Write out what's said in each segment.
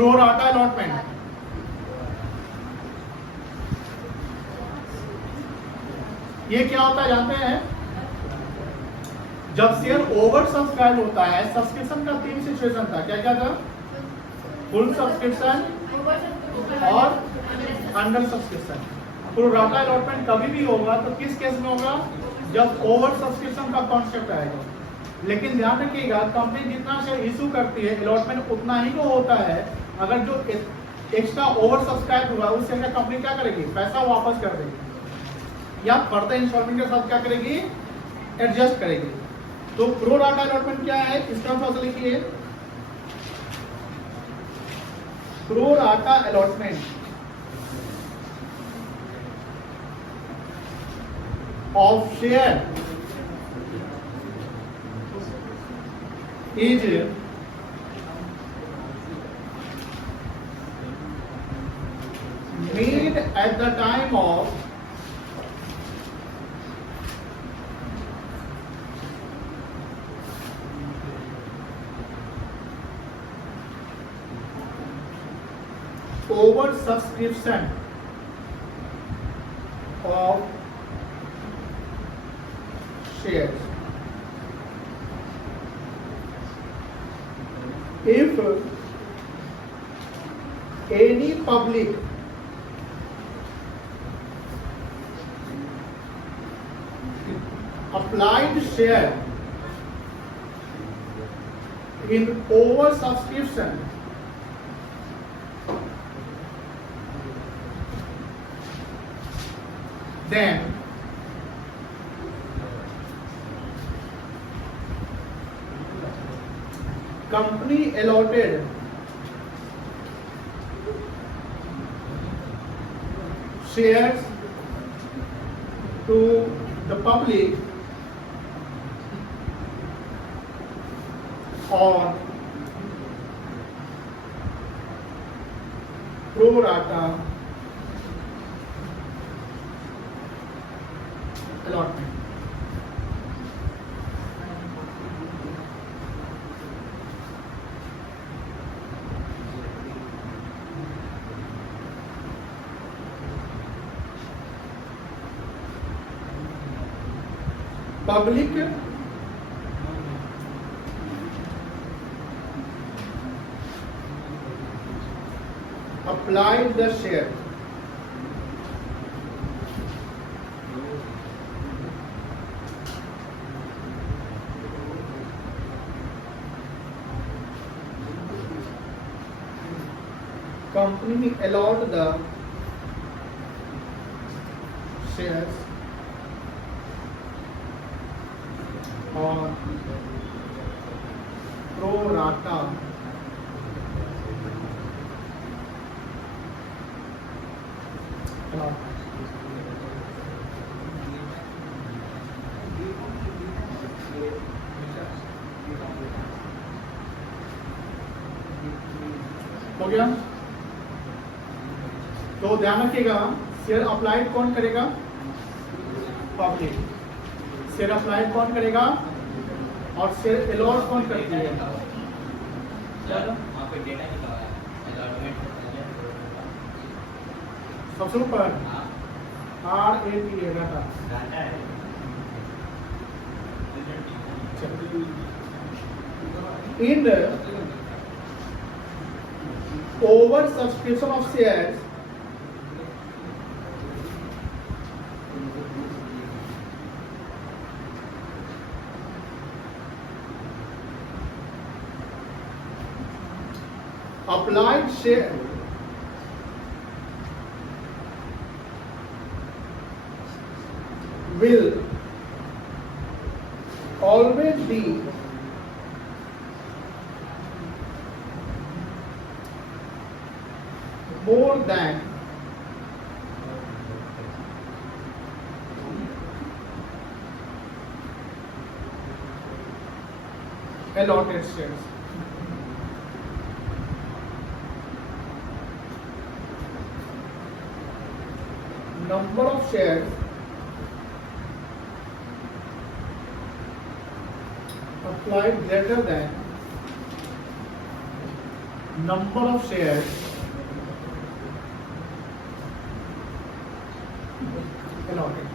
Pro rata allotment, ये क्या होता है जानते हैं? जब शेयर ओवर सब्सक्राइब होता है, सब्सक्रिप्शन का 3 सिचुएशन था, क्या क्या था? फुल सब्सक्रिप्शन और under subscription. Pro rata allotment कभी भी होगा तो किस केस में होगा? जब ओवर सब्सक्रिप्शन का कॉन्सेप्ट आएगा। लेकिन ध्यान रखिएगा, कंपनी जितना शेयर इशू करती है अलॉटमेंट उतना ही को होता है। अगर जो एक्स्ट्रा ओवर सब्सक्राइब हुआ उस शेयर का कंपनी क्या करेगी? पैसा वापस कर देगी या फर्दर इंस्टॉलमेंट के साथ क्या करेगी? एडजस्ट करेगी। तो प्रो राटा अलॉटमेंट क्या है? इसका थोड़ा लिखिए, pro rata allotment of share is made at the time of over subscription of shares. If any public applied share in over subscription then company allotted shares to the public on pro rata allotment. Public applied the share company allowed the shares on pro rata हो गया। तो ध्यान रखिएगा, share applied कौन करेगा? Public. Share applied कौन करेगा? और शेयर अलॉट कौन करती है? सबसे ऊपर RAT है data. In over subscription of shares applied share will always be more than allotted shares. Number of shares applied greater than number of share allotted.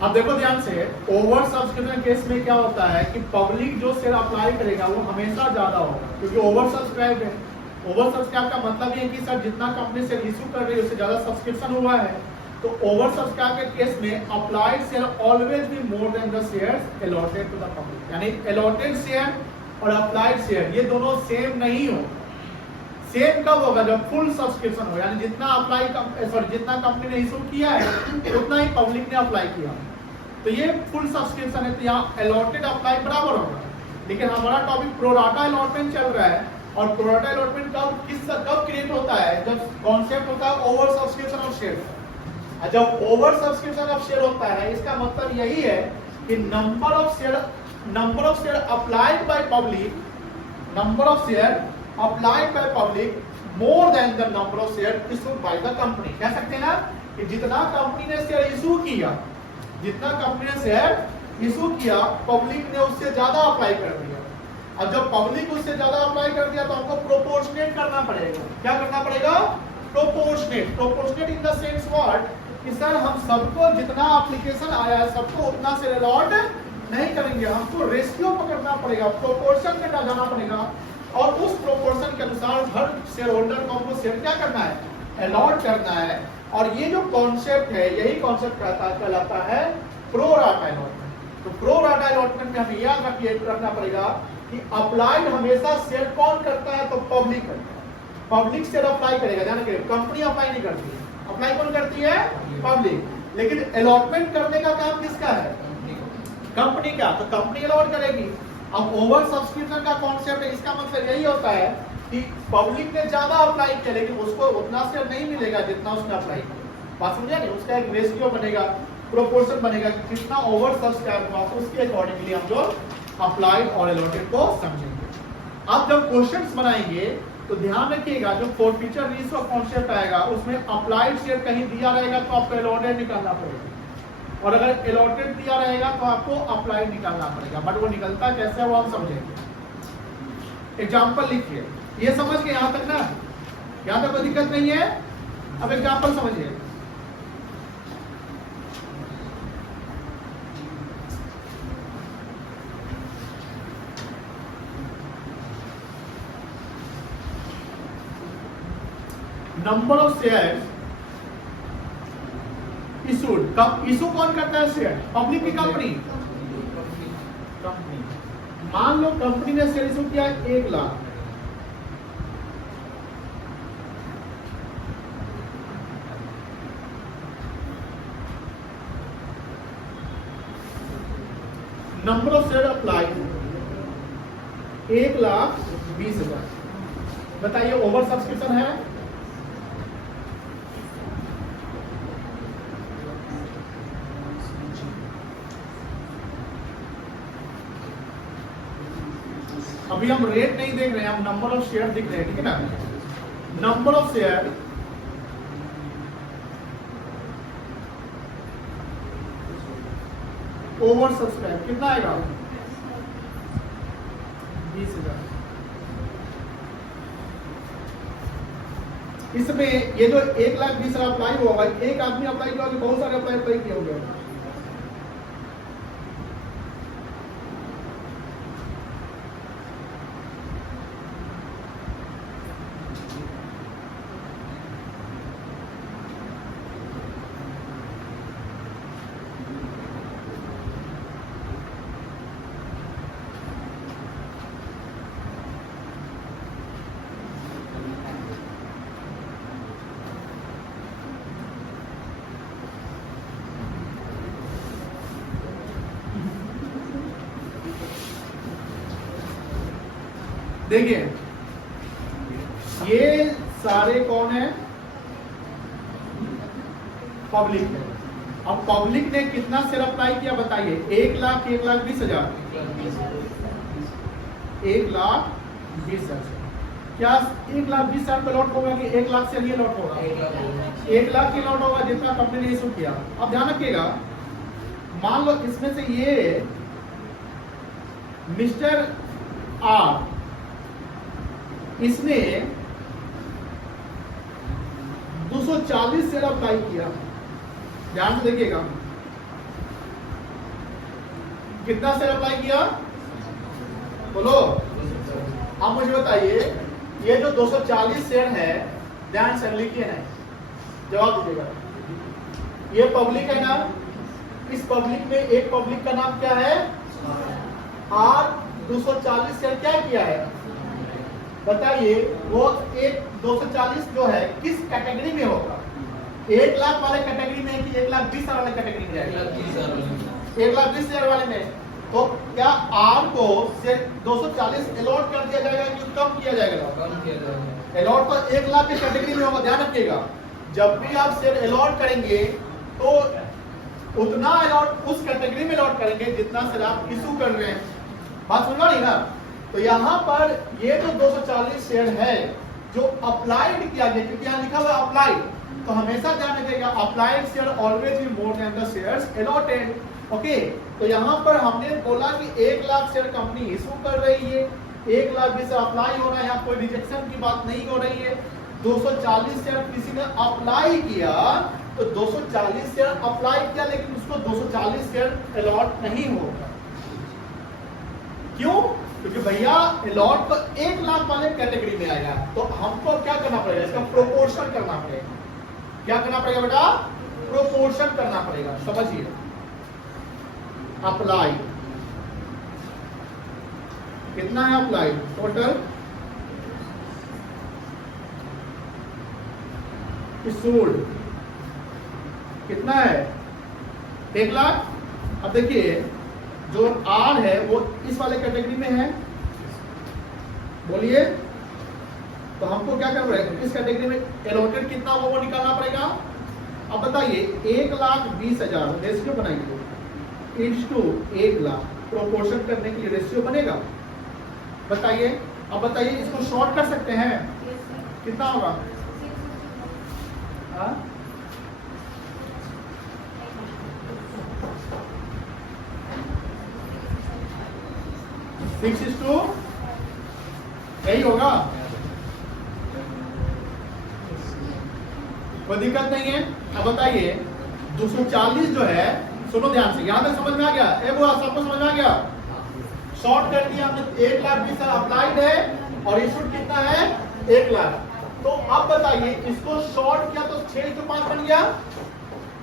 अब देखो ध्यान से, ओवर सब्सक्रिप्शन केस में क्या होता है कि पब्लिक जो शेयर अप्लाई करेगा वो हमेशा ज्यादा होगा, क्योंकि ओवर सब्सक्राइब है। ओवर सब्सक्राइब का मतलब ये है कि सर जितना कंपनी शेयर इशू कर रही है उससे ज्यादा सब्सक्रिप्शन हुआ है, तो ओवर सब्सक्राइब के केस में applied share always be more than the shares allotted to the public. यानी अलॉटेड शेयर और अप्लाइड शेयर ये दोनों सेम नहीं हो। सेम कब होगा? जब फुल सब्सक्रिप्शन हो, यानी जितना अप्लाई जितना कंपनी ने इशू किया है उतना ही पब्लिक ने अप्लाई किया, तो ये फुल सब्सक्रिप्शन है, तो यहाँ अलॉटेड अप्लाई बराबर होगा। लेकिन हमारा टॉपिक प्रोराटा अलॉटमेंट चल रहा है, और प्रोराटा अलॉटमेंट कब क्रिएट होता है? जब कॉन्सेप्ट होता है ओवर सब्सक्रिप्शन ऑफ शेयर। जब ओवर सब्सक्रिप्शन ऑफ शेयर होता है, इसका मतलब यही है कि number of share applied by public, number of share applied by public more than the number of share issued by the company. कह सकते हैं ना कि जितना कंपनी ने शेयर इशू किया, जितना कंपनी ने शेयर इशू किया, पब्लिक ने उससे ज्यादा अप्लाई कर दिया। अब जब पब्लिक उससे ज्यादा अप्लाई कर दिया तो हमको प्रोपोर्शनेट करना पड़ेगा। क्या करना पड़ेगा? Proportionate. Proportionate in the sense what कि सर हम सबको जितना एप्लीकेशन आया है सबको उतना शेयर अलॉट नहीं करेंगे, हमको रेशियो पकड़ना पड़ेगा, प्रोपोर्शन में जाना पड़ेगा, और उस प्रोपोर्शन के अनुसार हर शेयर होल्डर को हमको शेयर क्या करना है? अलॉट करना है। और ये जो कॉन्सेप्ट है, यही कॉन्सेप्ट कहलाता है प्रो राटा अलॉटमेंट। तो प्रो राटा अलॉटमेंट में हमें याद रखना पड़ेगा कि अप्लाइड हमेशा शेयर कौन करता है? तो पब्लिक करता है। पब्लिक शेयर अप्लाई करेगा, जाने के कंपनी अप्लाई नहीं करती है। अप्लाई कौन करती है? पब्लिक। लेकिन अलॉटमेंट करने का काम किसका है? कंपनी का। तो कंपनी अलॉट करेगी। अब ओवर सब्सक्रिप्शन का कॉन्सेप्ट है, इसका मतलब यही होता है कि पब्लिक ने ज्यादा अप्लाई किया लेकिन उसको उतना शेयर नहीं मिलेगा जितना उसने अप्लाई किया। बात समझा नहीं? उसका एक रेशियो बनेगा, प्रोपोर्शन बनेगा, कितना ओवर सब्सक्राइब हुआ, उसके अकॉर्डिंगली हम लोग अप्लाइड और अलॉटेड को समझेंगे। अब जब क्वेश्चंस बनाएंगे तो ध्यान रखिएगा, जो फोरफीचर रेशियो कॉन्सेप्ट आएगा उसमें अप्लाइड शेयर कहीं दिया रहेगा तो आपको अलॉटेड निकालना पड़ेगा, और अगर अलॉटेड दिया रहेगा तो आपको अप्लाइड निकालना पड़ेगा। बट वो निकलता कैसे है वो हम समझेंगे। एग्जाम्पल लिखिए, ये समझ के यहां तक ना, यहां तक कोई दिक्कत नहीं है। अब एग्जाम्पल समझिए। Number of share issued. कब इशू कौन करता है शेयर? पब्लिक की कंपनी। कंपनी। मान लो कंपनी ने शेयर इशू किया 1 lakh, number of share apply 1,20,000। बताइए ओवर सब्सक्रिप्शन है? अभी हम रेट नहीं देख रहे हैं, हम नंबर ऑफ शेयर दिख रहे हैं, ठीक है ना? Number of share over subscribe कितना आएगा? 20,000। इसमें ये जो 1,20,000 अप्लाई हुआ, एक आदमी अप्लाई किया, बहुत सारे अप्लाई किए होंगे। देखिए ये सारे कौन है? पब्लिक है। अब पब्लिक ने कितना शेयर अप्लाई किया बताइए? 1,20,000। 1,20,000। क्या 1,20,000 पे लॉट होगा कि 1 लाख से ये लॉट होगा? 1 लाख की लॉट होगा जितना कंपनी ने इशू किया। अब ध्यान रखिएगा, मान लो इसमें से ये मिस्टर आर इसने 240 शेयर अप्लाई किया। ध्यान से देखिएगा, कितना शेयर अप्लाई किया बोलो। अब मुझे बताइए, ये जो 240 शेयर है, ध्यान से लिखिए ना, जवाब दीजिएगा। ये पब्लिक है ना, इस पब्लिक में एक पब्लिक का नाम क्या है? आर 240 शेयर क्या किया है बताइए। वो एक 240 जो है किस कैटेगरी में होगा? 1 लाख वाले कैटेगरी में कि 1,20,000 वाले कैटेगरी में जाएगा? 1,20,000 वाले में। तो क्या आर को सिर्फ 240 अलॉट कर दिया जाएगा कि कम किया जाएगा? कम किया जाएगा। अलॉट तो 1 लाख की कैटेगरी में होगा। ध्यान रखिएगा, जब भी आप शेयर अलॉट करेंगे तो उतना अलॉट उस कैटेगरी में अलॉट करेंगे जितना शेयर आप इशू कर रहे हैं। बात सुन रही ना? तो यहाँ पर ये जो 240 शेयर है जो अप्लाइड किया गया, क्योंकि यहाँ लिखा हुआ अप्लाइड, तो हमेशा ध्यान रखिएगा applied share always be more than the shares allotted. Okay, तो यहाँ पर हमने बोला कि 1 लाख शेयर कंपनी इशू कर रही है, 1,20,000 अप्लाई हो रहा है, यहाँ कोई रिजेक्शन की बात नहीं हो रही है। 240 शेयर किसी ने अप्लाई किया, तो 240 शेयर अप्लाई किया, लेकिन उसको 240 शेयर अलॉट नहीं होगा। क्यों? क्योंकि भैया अलॉट तो 1 लाख वाले कैटेगरी में आएगा, तो हमको क्या करना पड़ेगा? इसका प्रोपोर्शन करना पड़ेगा। क्या करना पड़ेगा बेटा? प्रोपोर्शन करना पड़ेगा। समझिए, अप्लाई कितना है? अप्लाई टोटल इशूड कितना है? 1 लाख। अब देखिए, जो आर है वो इस वाले कैटेगरी में है, बोलिए। तो हमको क्या करना है? इस कैटेगरी में एलोटेड कितना वो निकालना पड़ेगा। अब बताइए, 1,20,000 रेशियो बनाइए इनटू 1 लाख, प्रोपोर्शन करने के लिए रेशियो बनेगा। बताइए, अब बताइए, इसको शॉर्ट कर सकते हैं? कितना होगा? 6:, यही होगा, कोई दिक्कत नहीं है। अब बताइए, 240 जो है, सुनो ध्यान से, यहां तक समझ में आ गया? वो सबको समझ में आ गया? शॉर्ट कर दिया हमने, 1,20,000 अप्लाइड है और इशूड कितना है? 1 लाख। तो अब बताइए, इसको शॉर्ट किया तो 6:5 बन गया।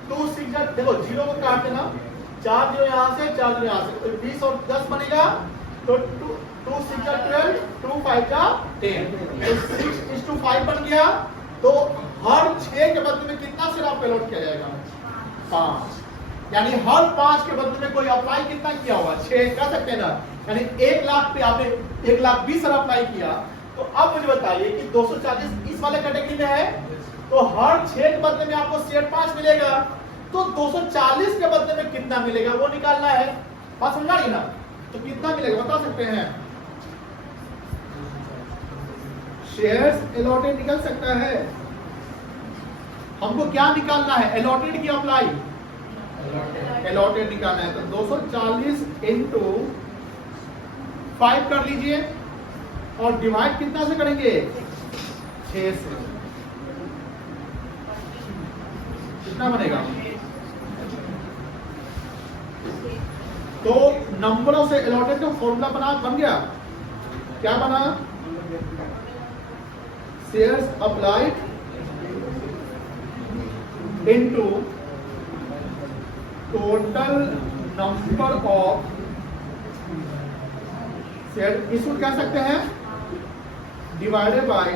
2 6 देखो, 0 को काट देना, 4 0 यहाँ से, 4 0 यहाँ से, तो 20 और 10 बनेगा, तो 2 6 12, 2 5 10, तो 6:5 बन गया। तो हर 6 के बदले में कितना शेयर आपको अलॉट किया जाएगा? 5। यानी हर 5 के बदले में कोई अप्लाई कितना किया होगा? 6 कर सकते हैं ना। यानी 1 लाख पे आपने 1,20,000 अप्लाई किया। तो अब मुझे बताइए कि 240 इस वाले कैटेगरी में है, तो हर 6 के बदले में आपको शेयर 5 मिलेगा, तो 240 के बदले में कितना मिलेगा वो निकालना है। बात समझ रही ना? तो कितना मिलेगा बता सकते हैं? शेयर्स अलॉटेड निकल सकता है। हमको क्या निकालना है? अलॉटेड की अप्लाई? अलॉटेड निकालना है। तो 240 इंटू 5 कर लीजिए, और डिवाइड कितना से करेंगे? 6 से। कितना बनेगा? तो नंबरों से अलॉटेड का फॉर्मूला बन गया। क्या बना? Shares applied into total number of share issued कह सकते हैं, divided by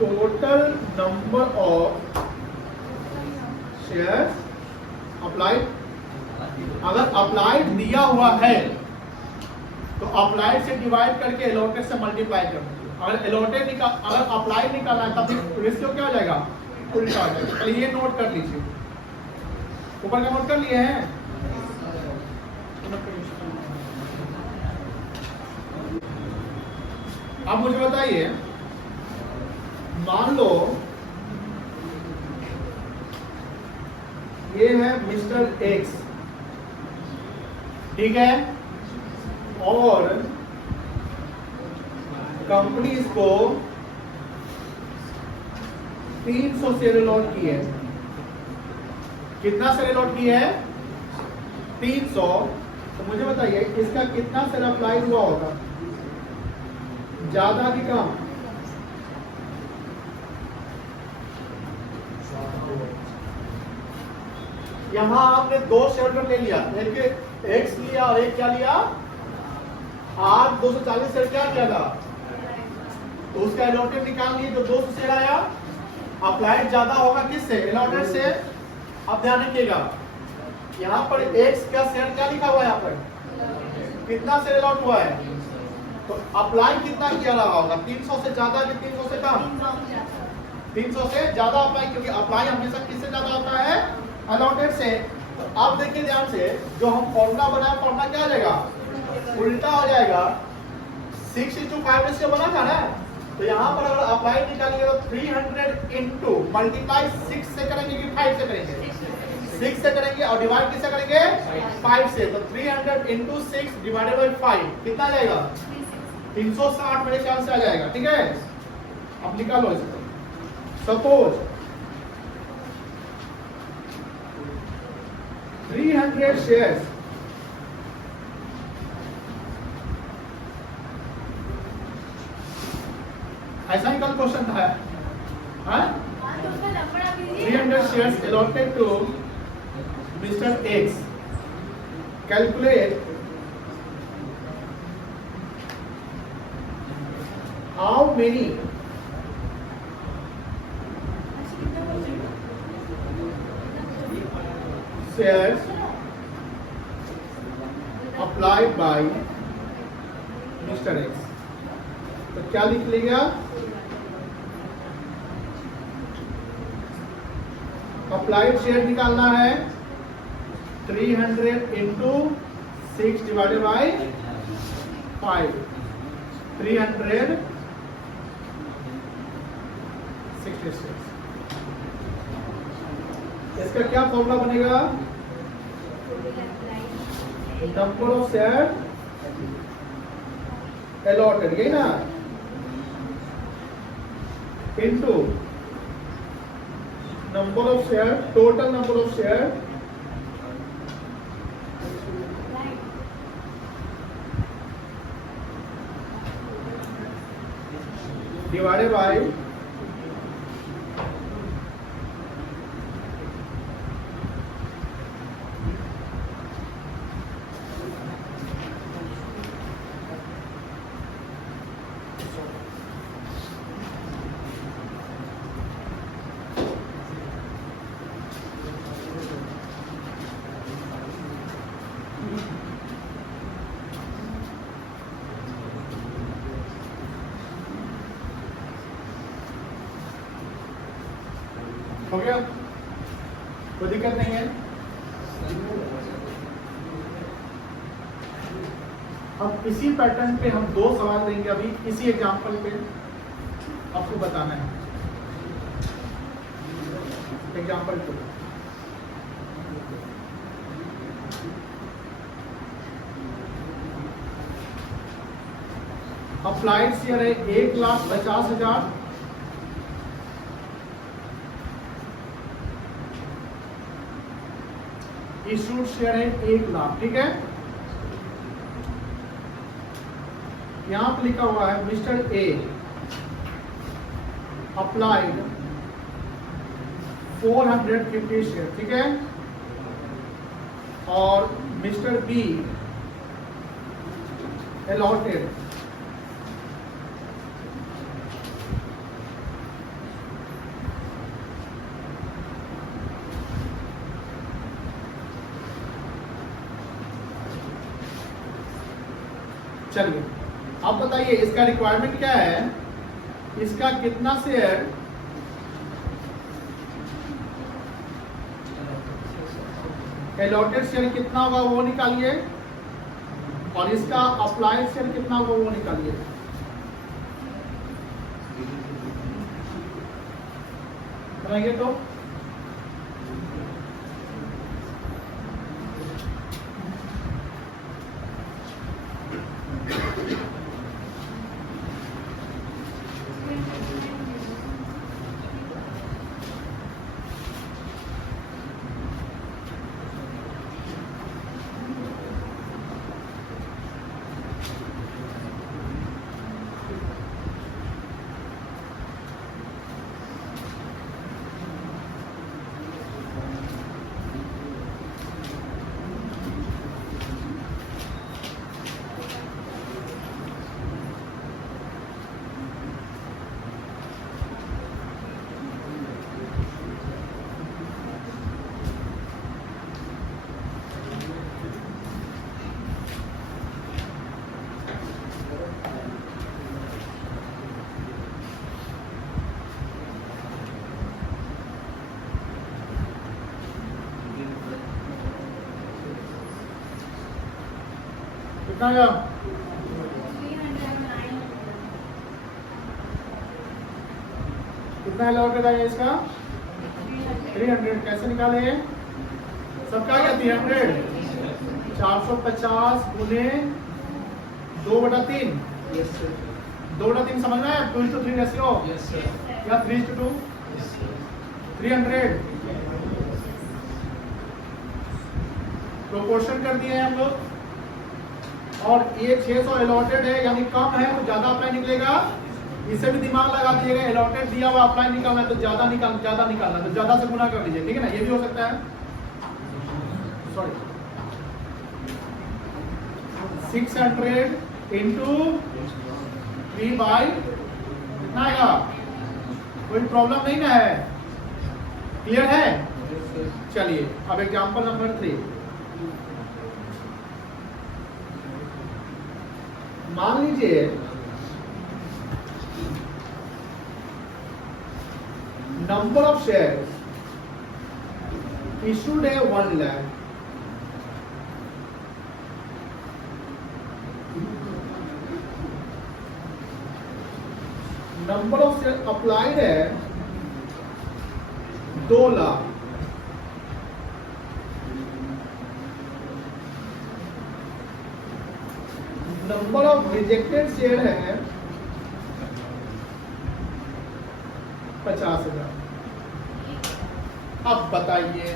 total number of shares applied. अगर अप्लाइड दिया हुआ है तो अप्लाइड से डिवाइड करके अलॉटेड से मल्टीप्लाई कर दीजिए। अगर अलॉटेड अगर अप्लाइड निकालना है तब रेशियो क्या हो जाएगा? उल्टा हो जाएगा। चलिए ये नोट कर लीजिए, ऊपर का नोट कर लिए हैं? अब मुझे बताइए, मान लो ये है मिस्टर एक्स, ठीक है, और कंपनी इसको 300 शेयर अलॉट की है। कितना शेयर अलॉट की है? 300। तो मुझे बताइए इसका कितना शेयर अप्लाई हुआ होगा, ज्यादा कि कम? यहां आपने दो शेयर ले लिया, एक एक्स लिया और एक क्या लिया, आज 240 शेयर क्या किया था, तो उसका अलॉटेड निकाल लिए, जो 200 शेयर आया अप्लाइड ज्यादा होगा किससे, अलॉटेड से। अब ध्यान रखिएगा यहाँ पर एक्स का शेयर क्या लिखा हुआ है, यहाँ पर कितना शेयर अलॉट हुआ है, तो अप्लाई कितना किया रहा होगा, 300 से ज्यादा कि 300 से कम? 300 से ज्यादा अप्लाई, क्योंकि अप्लाई हमेशा किससे ज्यादा होता है, अलॉटेड से। तो अब देखिए ध्यान से, जो हम फॉर्मूला बनाया, फॉर्मूला क्या हो जाएगा, उल्टा हो जाएगा। 6:5 रेशियो बना था ना, तो यहाँ पर अगर अप्लाई निकालेंगे तो 300 इंटू मल्टीप्लाई 6 से करेंगे कि 5 से करेंगे, 6 से करेंगे, और डिवाइड किससे करेंगे, 5 से। तो 300 इंटू 6 डिवाइडेड बाई 5 कितना जाएगा, 360 मेरे ख्याल से आ जाएगा, ठीक है। अब निकालो इसको। सपोज 300 शेयर्स ऐसा ही कल क्वेश्चन था, हाँ? 300 shares allotted to mister X, calculate how many shares applied by Mr. X। तो क्या लिख लेगा, अप्लाइड शेयर निकालना है 300 इंटू 6 डिवाइडेड बाई 5, 360 शेयर। इसका क्या फॉर्मूला बनेगा, नंबर ऑफ शेयर अलॉटेड, यही ना, into number of share, total number of share divided by हो गया, कोई दिक्कत नहीं है। अब इसी पैटर्न पे हम दो सवाल देंगे, अभी इसी एग्जांपल पे आपको बताना है। एग्जांपल पे अप्लाइड शेयर है 1,50,000, इशूड शेयर है 1 लाख, ठीक है। यहां पर लिखा हुआ है मिस्टर ए अप्लाइड 450 शेयर, ठीक है, और मिस्टर बी अलॉटेड 1,50,000। चलिए अब बताइए इसका रिक्वायरमेंट क्या है, इसका कितना शेयर अलॉटेड शेयर कितना होगा वो निकालिए। और इसका अप्लाइड शेयर कितना होगा वो निकालिए। बनाइए तो कितना आया? कितना अलॉटेड आया इसका? 300। कैसे निकाले? सबका क्या 300? 450 गुने 2/3। 2/3 समझ में? 2:3 रेशियो या 3:2? 300 प्रोपोर्शन कर दिए हैं हम लोग। और ये 600 अलॉटेड है यानी कम है तो ज्यादा अप्लाई निकलेगा। इसे भी दिमाग लगा दीजिएगा, अलॉटेड दिया हुआ अप्लाई निकालना है तो ज्यादा निकालना तो ज्यादा से गुना कर दीजिए, ठीक है ना? ये भी हो सकता है। सॉरी 600 इंटू 3 कितना आएगा? कोई प्रॉब्लम नहीं ना है? क्लियर है? चलिए अब एग्जांपल नंबर 3। मान लीजिए नंबर ऑफ शेयर इशूड है 1 lakh, number of share applied है 2 lakh, number of rejected share है 50,000। अब बताइए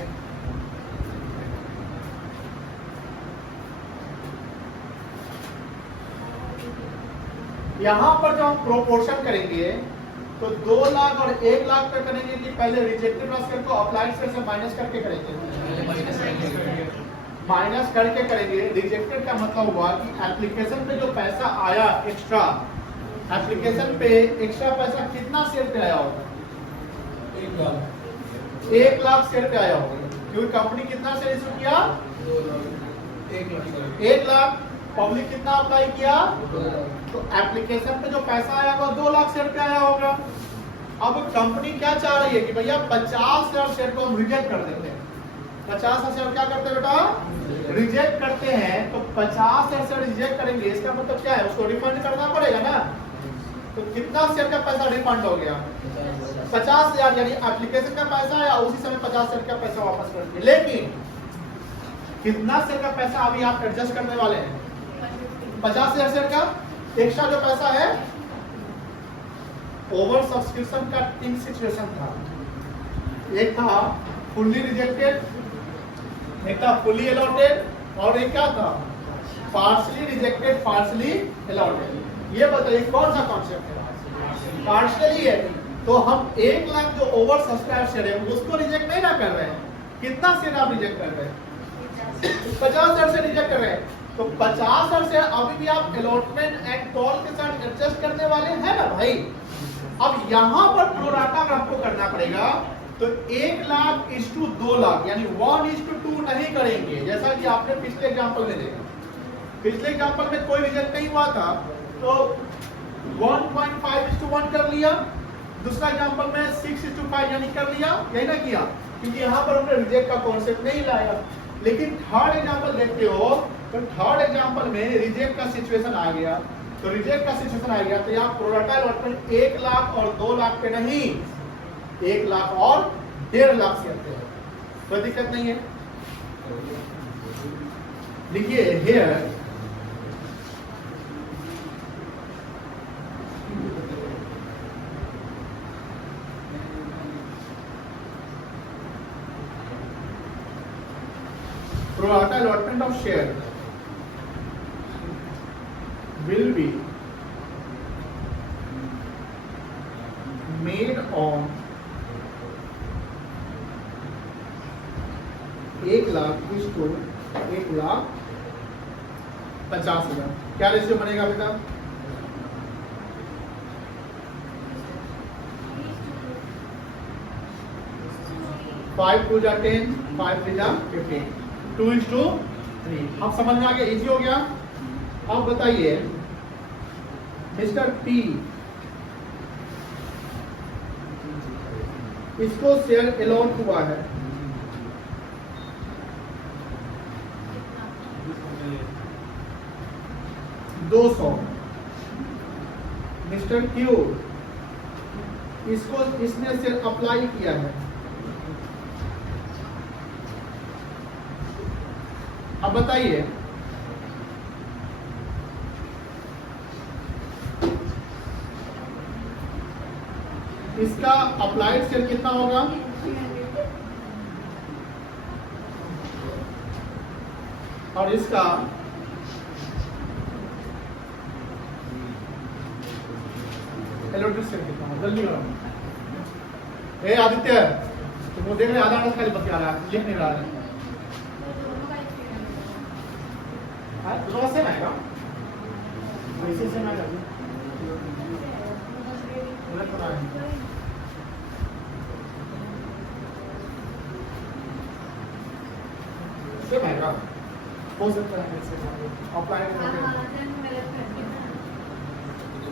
यहां पर जब हम प्रोपोर्शन करेंगे तो 2 लाख और 1 लाख पे करेंगे कि पहले रिजेक्टेड शेयर को अप्लाइड शेयर से माइनस करके करेंगे? माइनस करके करेंगे। रिजेक्टेड का मतलब हुआ कि एप्लीकेशन पे जो पैसा आया एक्स्ट्रा, एप्लीकेशन पे एक्स्ट्रा पैसा कितना शेयर पे आया होगा? 1 लाख शेयर पे आया होगा, क्योंकि कंपनी कितना शेयर इशू किया? 1 लाख। पब्लिक कितना अप्लाई किया? तो एप्लीकेशन पे जो पैसा आया वो 2 लाख शेयर पे आया होगा। अब कंपनी क्या चाह रही है कि भैया 50,000 शेयर को हम रिजेक्ट कर देते हैं। 50,000 शेयर क्या करते हैं बेटा? रिजेक्ट करते हैं। तो 50,000 शेयर रिजेक्ट करेंगे, इसका मतलब क्या है? उसको रिफंड करना पड़ेगा ना। तो कितना शेयर का पैसा रिफंड हो गया? 50,000, यानी एप्लीकेशन का पैसा आया उसी समय 50 शेयर का पैसा वापस कर दिया। लेकिन कितना शेयर का पैसा अभी आप एडजस्ट करने वाले हैं? 50,000 शेयर का एक्स्ट्रा जो पैसा है ओवर सब्सक्रिप्शन का 3 सिचुएशन था। एक था फुल्ली रिजेक्टेड, एक था फुल्ली अलॉटेड और एक क्या था? Partially rejected partially allotted. ये बताइए कौन सा कॉन्सेप्ट है? पार्शली है। तो हम 1 लाख जो ओवर सब्सक्राइब शेयर है उसको रिजेक्ट नहीं ना कर रहे हैं। कितना शेयर आप रिजेक्ट कर रहे हैं? 50,000 से रिजेक्ट कर रहे हैं। तो 50,000 से अभी भी आप अलॉटमेंट एंड कॉल के साथ एडजस्ट करने वाले हैं ना भाई। अब यहां पर प्रोराटा आपको करना पड़ेगा। तो 1 लाख इस टू 2 लाख यानी 1:2 नहीं करेंगे, जैसा कि आपने पिछले एग्जांपल में देखा। पिछले एग्जांपल में कोई रिजेक्ट नहीं हुआ था तो 1.5:1 कर लिया। दूसरा एग्जांपल में 6:5 यानी कर लिया, यही ना किया, क्योंकि यहाँ पर हमने रिजेक्ट का कॉन्सेप्ट नहीं लाया। लेकिन थर्ड एग्जांपल देखते हो तो थर्ड एग्जांपल में रिजेक्ट का सिचुएशन आ गया, तो रिजेक्ट का सिचुएशन आ गया तो यहाँ प्रो राटा अलॉटमेंट 1 लाख और 2 लाख पे नहीं, 1 लाख और 1.5 लाख से करते हैं, कोई दिक्कत नहीं है। देखिए here pro rata allotment of share will be made on 1 lakh is to 1,50,000। क्या रेशियो बनेगा बेटा? 5 2 जा 10, 5 3 जा 15, 2:3। अब समझ में आ गया, इजी हो गया। अब बताइए मिस्टर पी इसको शेयर अलॉट हुआ है 200। मिस्टर क्यू इसने शेयर अप्लाई किया है, अब बताइए इसका अप्लाइड शेयर कितना होगा? और इसका एलोटेड शेयर कितना होगा? जल्दी करो। ए आदित्य तुम वो देख रहे आधा खाली बता रहा है, लिख नहीं रहा है। दोनों सेम आएगा, वैसे सेम आएगा। सेम आएगा, हो सकता है ऑफलाइन।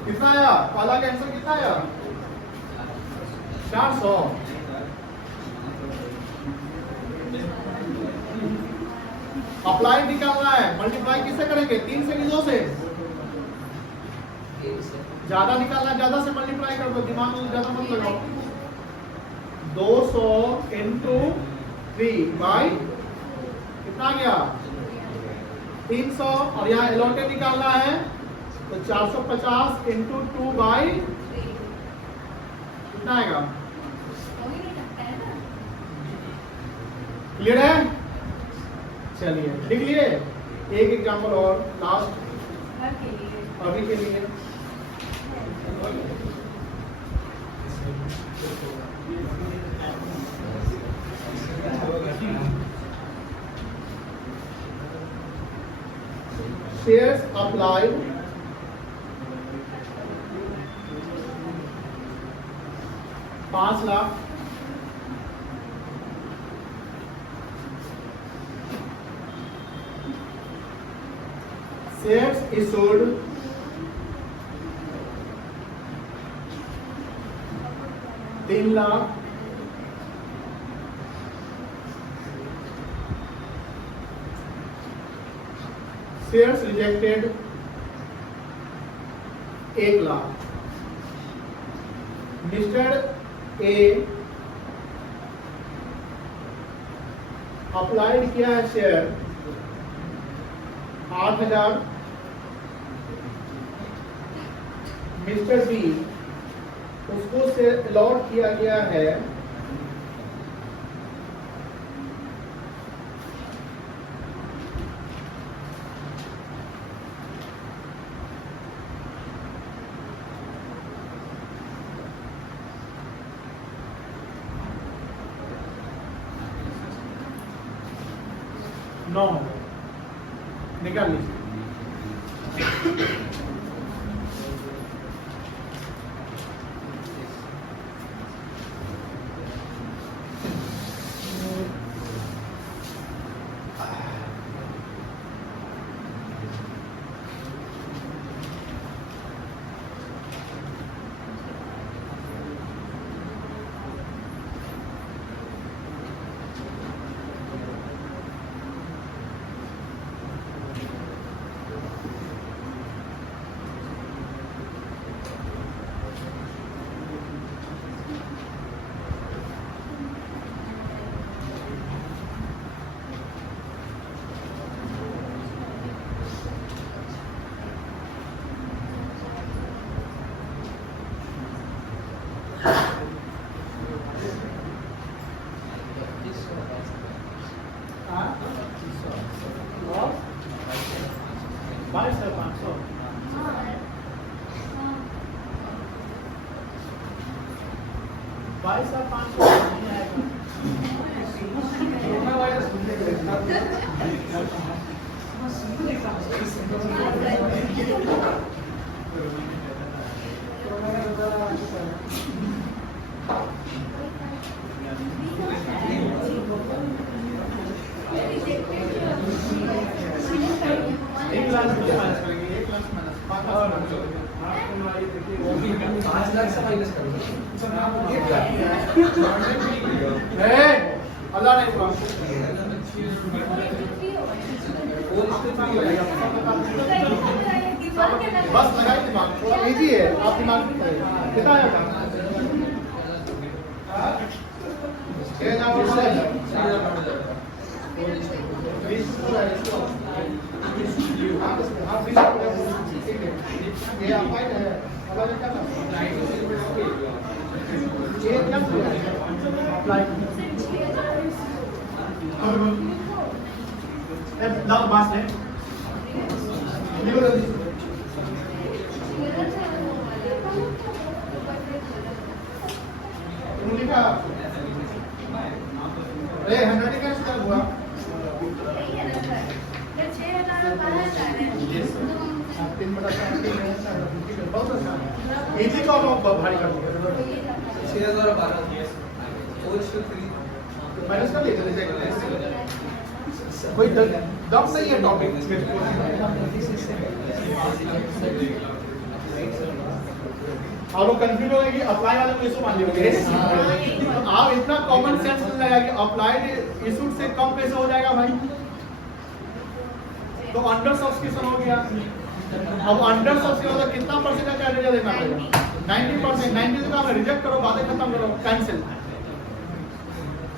कितना आया? पहला का आंसर कितना आया? 400। अप्लाई निकालना है, मल्टीप्लाई किससे करेंगे? 3 से कि 2 से? ज्यादा निकालना, ज्यादा से मल्टीप्लाई कर दो, दिमाग में ज्यादा मत लगाओ। 200 इंटू 3 बाई कितना आ गया? 300। और यहाँ अलॉटेड निकालना है तो 450 इंटू 2 बाई कितना आएगा? क्लियर है? चलिए लिख लिए। एक एग्जांपल और लास्ट अभी के लिए। Shares applied ₹5 lakh, shares issued ₹3 lakh, shares rejected 1 lakh. Mister A applied किया है शेयर 8,000। मिस्टर बी उसको से अलॉट किया गया है 9,000। निकाल लीजिए। 22,500 22,500 नहीं आएगा। एक लाख माइनस करेंगे, 1 लाख माइनस 5 लाख से माइनस करोगे। अल्लाह नहीं हुआ। बस लगाइए दिमाग, थोड़ा इजी है, आप दिमाग में करें। कितना आएगा? 6,000 और 6,000 20 पूरा है इसको। आप 20 पूरा ठीक है। ये आप फाइल है, अब आगे क्या करना? 1 लाख अप्लाई लाओ बात है। लिखा अरे 100 का स्टार हुआ। बहुत अच्छा इजी का भारी कर दिया। 6,012 माइनस कर लेते कोई दम नहीं है टॉपिक। आप लोग कंफ्यूज हो गए कि अप्लाई वाले को इशू मान लियोगे। आप इतना कॉमन सेंस मिल जाएगा कि अप्लाइड इशू से कम पैसे हो जाएगा भाई, तो अंडर सब्सक्रिप्शन हो गया। अब अंडर सब्सक्रिप्शन कितना परसेंट का क्राइटेरिया देखना पड़ेगा? 90%। 90 का रिजेक्ट करो, बातें खत्म करो, कैंसिल।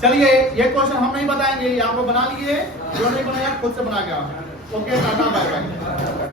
चलिए ये क्वेश्चन हम नहीं बताएंगे, ये आप लोग बना लिए, जो नहीं बनाया खुद से बना के आओ। Okay, ta-ta bye bye.